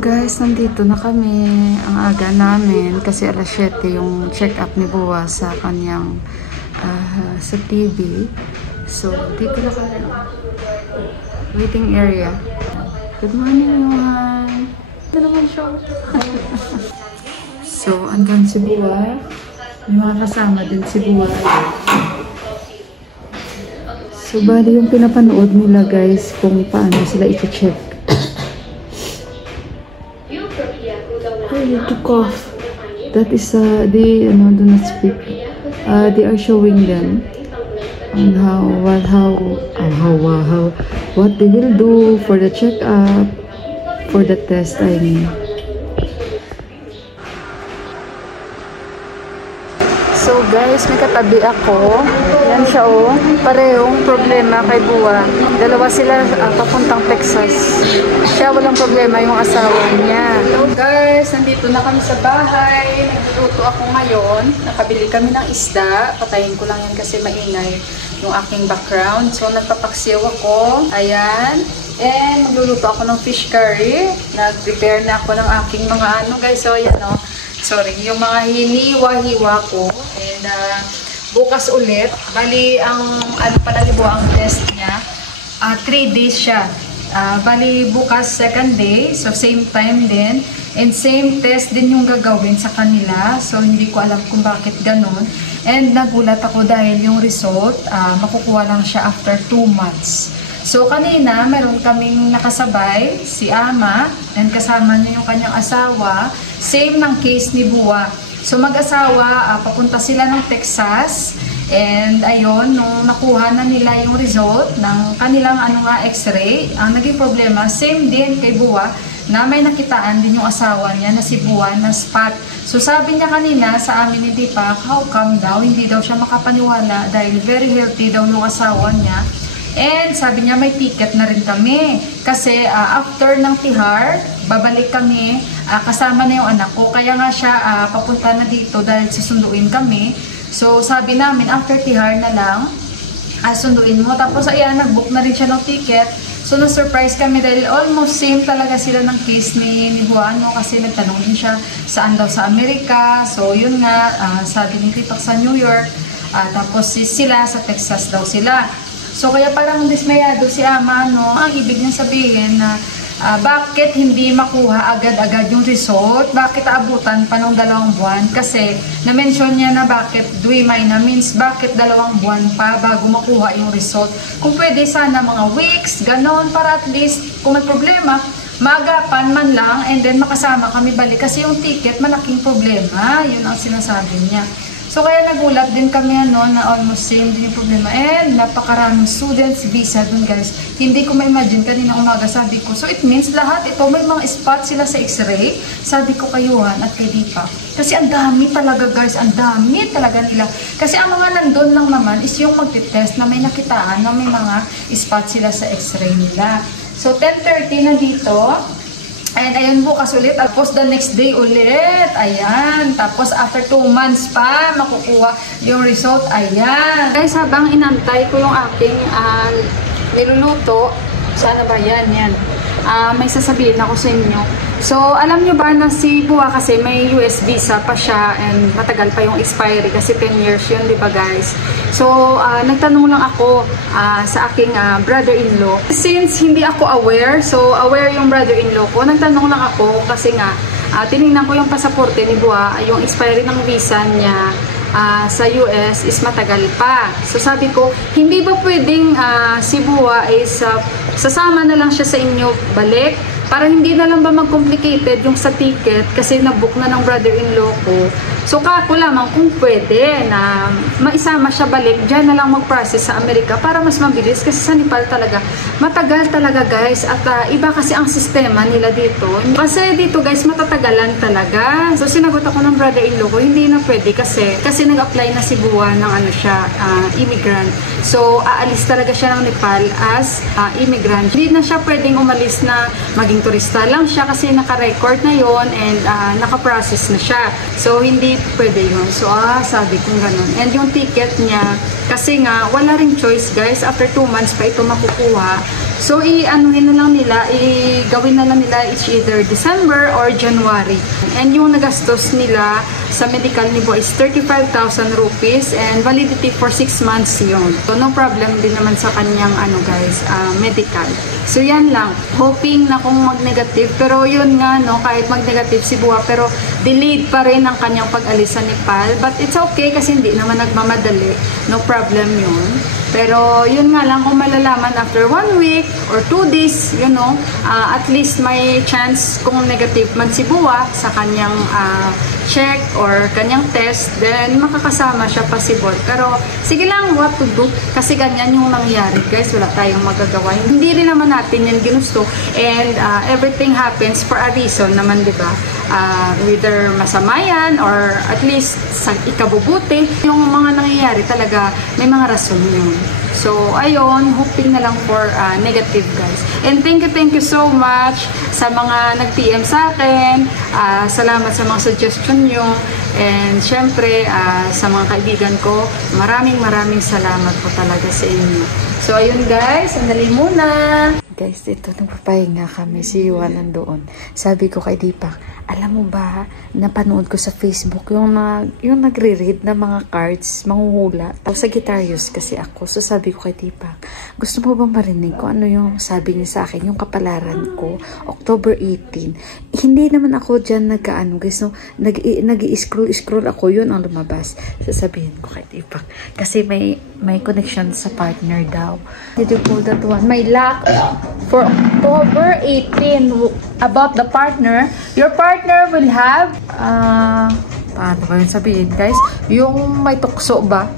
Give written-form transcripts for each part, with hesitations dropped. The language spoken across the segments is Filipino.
guys, nandito na kami. Ang aga namin kasi alas 7 yung check-up ni Buwa sa kanyang sa TV. So, dito na kami. Waiting area. Good morning naman. Ito naman siya. So, andun si Buwa. May mga kasama din si Buwa. So, bali yung pinapanood nila guys kung paano sila i-check. To cough. That is they do not speak. They are showing them on what they will do for the checkup, for the test. I mean. So guys, may katabi ako. Yan siya oh. Parehong problema kay Buwa. Dalawa sila papuntang Texas. Siya walang problema yung asawa niya. So guys, nandito na kami sa bahay. Nagluluto ako ngayon. Nakabili kami ng isda. Patayin ko lang yan kasi maingay yung aking background. So nagpapaksiw ako. Ayan. And magluluto ako ng fish curry. Nag-prepare na ako ng aking mga guys. So ayan oh. Sorry, yung mga hiniwa-hiwa ko. And bukas ulit. Bali, ang ang test niya, 3 days siya. Bali, bukas second day. So, same time din. And same test din yung gagawin sa kanila. So, hindi ko alam kung bakit ganun. And nagulat ako dahil yung result, makukuha lang siya after 2 months. So, kanina, meron kaming nakasabay, si Ama, and kasama niya yung kanyang asawa. Same ng case ni Buwa. So, mag-asawa, papunta sila ng Texas. And, ayun, nung nakuha na nila yung result ng kanilang x-ray, ang naging problema, same din kay Buwa, na may nakitaan din yung asawa niya na si Buwa na spot. So, sabi niya kanina sa amin ni Deepak, how come daw? Hindi daw siya makapaniwala dahil very healthy daw yung asawa niya. And sabi niya may ticket na rin kami kasi after ng tihar, babalik kami, kasama na yung anak ko. Kaya nga siya papunta na dito dahil susunduin kami. So sabi namin after tihar na lang, sunduin mo. Tapos ayan, nag-book na rin siya ng ticket. So na-surprise kami dahil almost same talaga sila ng case ni Buano kasi nagtanong din siya saan daw sa Amerika. So yun nga, sabi ni Kritok sa New York, tapos sila sa Texas daw sila. So, kaya parang dismayado si Ama, no? Ang ibig niyang sabihin na bakit hindi makuha agad-agad yung result? Bakit aabutan pa ng 2 buwan? Kasi, na-mention niya na bakit duimay na means bakit 2 buwan pa bago makuha yung result. Kung pwede sana mga weeks, ganon, para at least kung may problema, maagapan man lang and then makasama kami balik. Kasi yung ticket, malaking problema. Yun ang sinasabi niya. So, kaya nagulat din kami na almost same din yung problema. And napakaraming students, visa dun guys. Hindi ko ma-imagine kanina umaga sabi ko. So, it means lahat ito may mga spot sila sa x-ray. Sabi ko kay Johan at kay Deepak. Kasi ang dami talaga guys, ang dami talaga nila. Kasi ang mga nandun lang naman is yung magtitest na may nakitaan na may mga spot sila sa x-ray nila. So, 10:30 na dito. And ayun bukas ulit, tapos the next day ulit, ayan, tapos after 2 months pa, makukuha yung result, ayan. Guys, habang inantay ko yung aking niluluto, sana ba yan, may sasabihin ako sa inyo. So, alam nyo ba na si Buwa kasi may US visa pa siya and matagal pa yung expiry kasi 10 years yun, di ba guys? So, nagtanong lang ako sa aking brother-in-law. Since hindi ako aware, so aware yung brother-in-law ko, nagtanong lang ako kasi nga, tinignan ko yung pasaporte ni Buwa, yung expiry ng visa niya sa US is matagal pa. So sabi ko, hindi ba pwedeng si Buwa is sasama na lang siya sa inyo balik? Para hindi na lang ba mag-complicated yung sa ticket kasi na-book na ng brother-in-law ko. So kako lamang kung pwede na maisama siya balik, dyan na lang mag-process sa Amerika para mas mabilis kasi sa Nepal talaga matagal talaga guys at iba kasi ang sistema nila dito. Kasi dito guys matatagalan talaga. So sinagot ako ng brother-in-law ko, hindi na pwede kasi nag-apply na si Buwa ng immigrant. So aalis talaga siya ng Nepal as immigrant. Hindi na siya pwedeng umalis na maging turista lang siya kasi naka-record na yon and naka-process na siya. So, hindi pwede yun. So, sabi kong ganun. And yung ticket niya, kasi nga, wala ring choice guys. After 2 months pa ito makukuha. So, i-anuhin na lang nila, gawin na lang nila is either December or January. And yung nagastos nila sa medical ni Buwa is 35,000 rupees and validity for 6 months yun. So, no problem din naman sa kanyang guys, medical. So, yan lang. Hoping na kung mag-negative. Pero yun nga, no, kahit mag-negative si Buwa, pero delayed pa rin ang kanyang pag-alis sa Nepal. But it's okay kasi hindi naman nagmamadali. No problem yun. Pero yun nga lang, kung malalaman after 1 week or 2 days, you know, at least may chance kung negative man si Buwa sa kanyang check or kanyang test, then makakasama siya possible. Pero sige lang, what to do? Kasi ganyan yung nangyari, guys. Wala tayong magagawa. Hindi rin naman natin yan ginusto. And everything happens for a reason naman, di ba? Whether masama yan or at least sa ikabubuti. Yung mga nangyayari talaga, may mga rason yun. So, ayun, hoping na lang for negative, guys. And thank you so much sa mga nag-PM sa akin. Salamat sa mga suggestion nyo. And syempre, sa mga kaibigan ko, maraming salamat po talaga sa inyo. So, ayun guys, sandali muna. Guys, dito nagpapahinga kami. Si Yuan nandoon. Sabi ko kay Deepak, alam mo ba, napanood ko sa Facebook yung nagre-read na mga cards, manghuhula. Tapos Sagittarius kasi ako. So sabi ko kay Deepak, gusto mo ba marinig ko ano yung sabi niya sa akin, yung kapalaran ko, October 18. Hindi naman ako dyan guys, no? Nag-i-scroll ako, yun ang lumabas. Sasabihin ko kay Deepak. Kasi may connection sa partner daw. Did you pull that one? My luck for October 18 about the partner. Your partner will have paano ba yun sabihin, guys? Yung may tukso ba?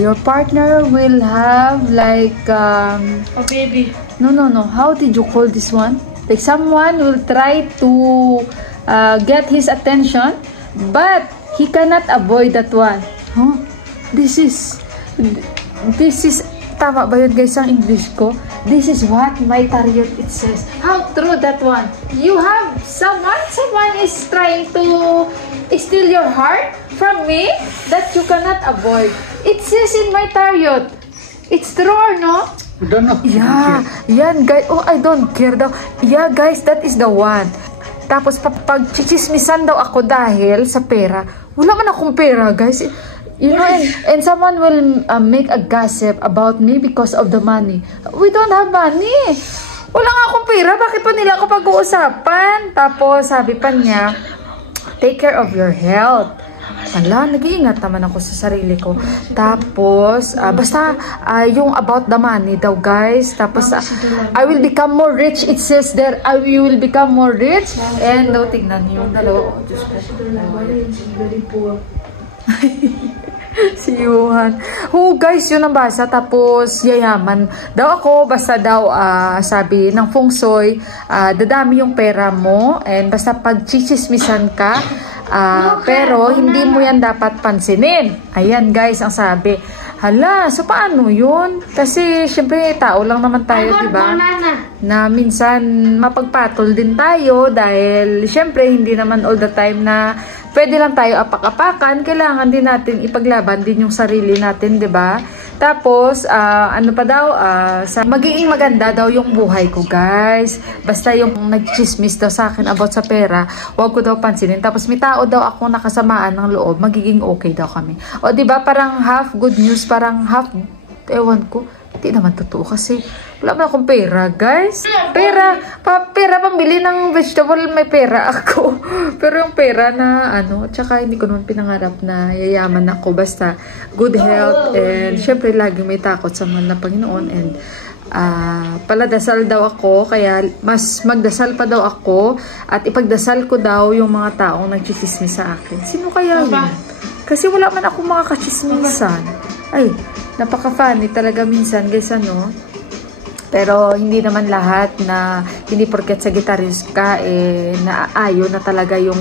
Your partner will have like a baby. No. How did you call this one? Like someone will try to get his attention, but he cannot avoid that one. Huh? This is tama ba yun, guys, ang English ko? This is what my tarot it says. How true that one? You have someone is trying to steal your heart from me that you cannot avoid. It says in my tarot. It's true or no? I don't know. Yeah, yan guys. Oh, I don't care daw. Yeah, guys, that is the one. Tapos pag chichismisan daw ako dahil sa pera. Wala man akong pera, guys. You know, and someone will make a gossip about me because of the money. We don't have money. Wala nga akong pera. Bakit pa nila ako pag-uusapan? Tapos, sabi pa niya, take care of your health. Wala, nag-iingat naman ako sa sarili ko. Tapos, basta yung about the money daw, guys. Tapos, I will become more rich. It says there, I will become more rich. And, no, tignan yung dalawa. Si Yuhan. Oh, guys, yun ang basa. Tapos, yayaman daw ako. Basta daw, sabi ng feng shui, dadami yung pera mo. And basta pag chichismisan ka, pero hindi mo yan dapat pansinin. Ayan, guys, ang sabi. Hala, so paano yun? Kasi, syempre, tao lang naman tayo, diba? Na minsan, mapagpatol din tayo dahil, syempre, hindi naman all the time na pwede lang tayo apak-apakan. Kailangan din natin ipaglaban din yung sarili natin, diba? Tapos, ano pa daw, magiging maganda daw yung buhay ko, guys. Basta yung nag-chismis daw sa akin about sa pera, huwag ko daw pansinin. Tapos, may tao daw ako nakasamaan ng loob, magiging okay daw kami. O, diba, parang half good news, parang half, ewan ko, hindi naman totoo kasi wala man akong pera, guys. Pera pambili ng vegetable, may pera ako. Pero yung pera na, tsaka hindi ko naman pinangarap na yayaman ako. Basta, good health, and syempre, lagi may takot sa mga na Panginoon, and paladasal daw ako, kaya mas magdasal pa daw ako, at ipagdasal ko daw yung mga taong nagchismis sa akin. Sino kaya yun? Kasi wala man ako mga kachismisan. Ay, napaka-funny talaga minsan, guys, Pero hindi naman lahat na hindi porket Sagittarius ka, naayo na talaga yung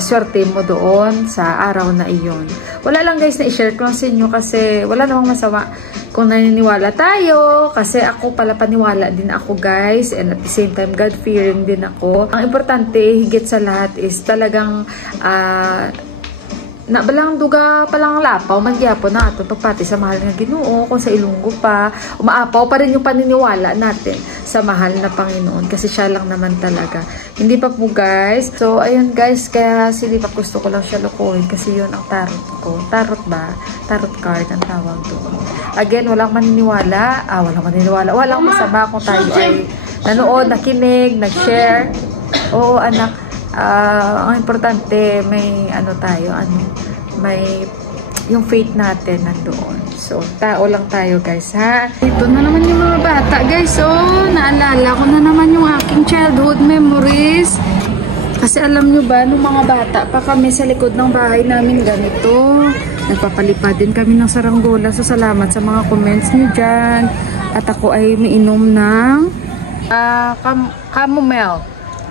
swerte mo doon sa araw na iyon. Wala lang, guys, na i-share ko sa inyo kasi wala namang masama kung naniniwala tayo. Kasi ako pala paniwala din ako, guys. And at the same time, God-fearing din ako. Ang importante, higit sa lahat, is talagang na balang duga palang lapaw magyapon nato pagpati sa mahal nga Ginoo kung sa Ilonggo pa umaapaw pa rin yung paniniwala natin sa mahal na Panginoon kasi siya lang naman talaga hindi pa po guys. So ayun guys, kaya silipak gusto ko lang siya lokohin kasi yun ang tarot ko. Tarot ba? Tarot card ang tawag doon. Again, walang walang masama kung tayo ay nanood, nakinig, nag-share. Oo anak, ang importante may tayo, may yung faith natin nandoon. So, tao lang tayo guys ha. Ito na naman yung mga bata guys. So, naalala ko na naman yung aking childhood memories. Kasi alam nyo ba, nung mga bata pa kami sa likod ng bahay namin ganito. Nagpapalipad din kami ng saranggola. So, salamat sa mga comments nyo dyan. At ako ay umiinom ng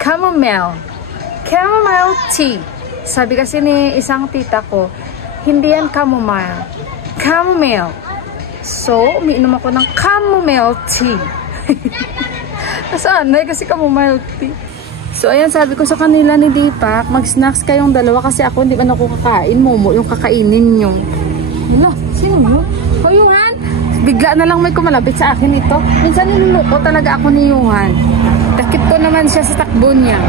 chamomile tea. Sabi kasi ni isang tita ko, hindi yan chamomile. So, umiinom ako ng chamomile tea. Nasanay kasi chamomile tea. So, ayan, sabi ko sa kanila ni Deepak, mag-snacks kayong dalawa kasi ako hindi man ako kakain. Momo, yung kakainin nyo. Hala, sino mo? O, Yuhan? Bigla na lang may kumalapit sa akin ito. Minsan niluko talaga ako ni Yuhan. Takip ko naman siya sa takbo niya.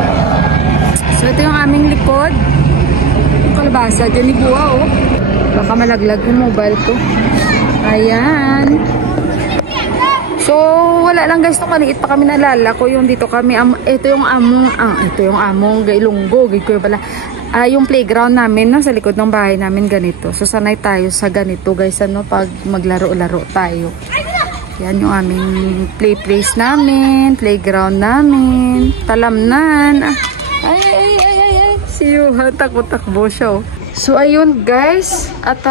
So, ito yung aming likod. Yung kalabasa, dyan ni Buwa, oh. Baka malaglag yung mobile ko. Ayan. So, wala lang guys, nung maliit pa kami nalala ko yung dito kami, ito yung among Ilonggo, yung playground namin sa likod ng bahay namin ganito. So, sanay tayo sa ganito guys, pag maglaro-laro tayo. Yan yung aming play place namin, playground namin, talamnan. Ay, si Yuhan, takbo-takbo siya. So, ayun guys. At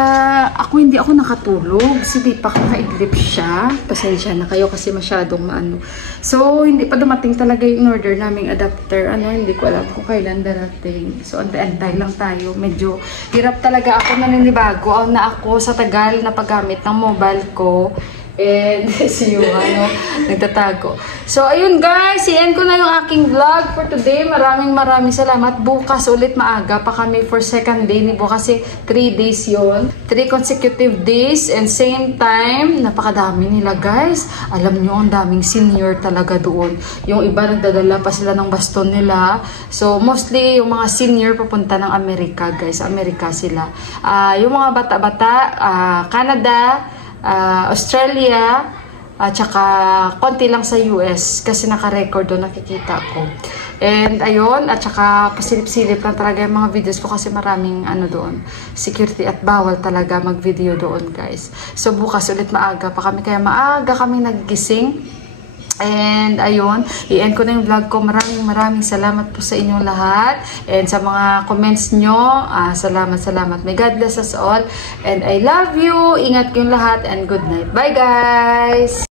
ako hindi ako nakatulog. Si Deepak naka-idlip siya. Pasensya na kayo kasi masyadong maano. So, hindi pa dumating talaga yung order naming adapter. Hindi ko alam kung kailan darating. So, antay lang tayo. Medyo hirap talaga ako naninibago na ako sa tagal na paggamit ng mobile ko. And si Yuhan, nagtatago. So, ayun guys, i-end ko na yung aking vlog for today. Maraming salamat. Bukas ulit maaga pa kami for second day ni Bo kasi 3 days yon, 3 consecutive days and same time. Napakadami nila guys. Alam nyo, ang daming senior talaga doon. Yung iba nagdadala pa sila ng baston nila. So, mostly yung mga senior papunta ng Amerika guys. Amerika sila. Yung mga bata-bata, Canada, Australia, at saka konti lang sa US kasi naka-record doon, nakikita ko. And ayun, at saka pasilip-silip lang talaga yung mga videos ko kasi maraming doon, security at bawal talaga mag-video doon guys. So bukas ulit maaga pa kami, kaya maaga kami nagigising. And ayun, i-end ko na yung vlog ko. Maraming salamat po sa inyong lahat. And sa mga comments nyo, salamat. May God bless us all. And I love you. Ingat kayong lahat and good night. Bye guys!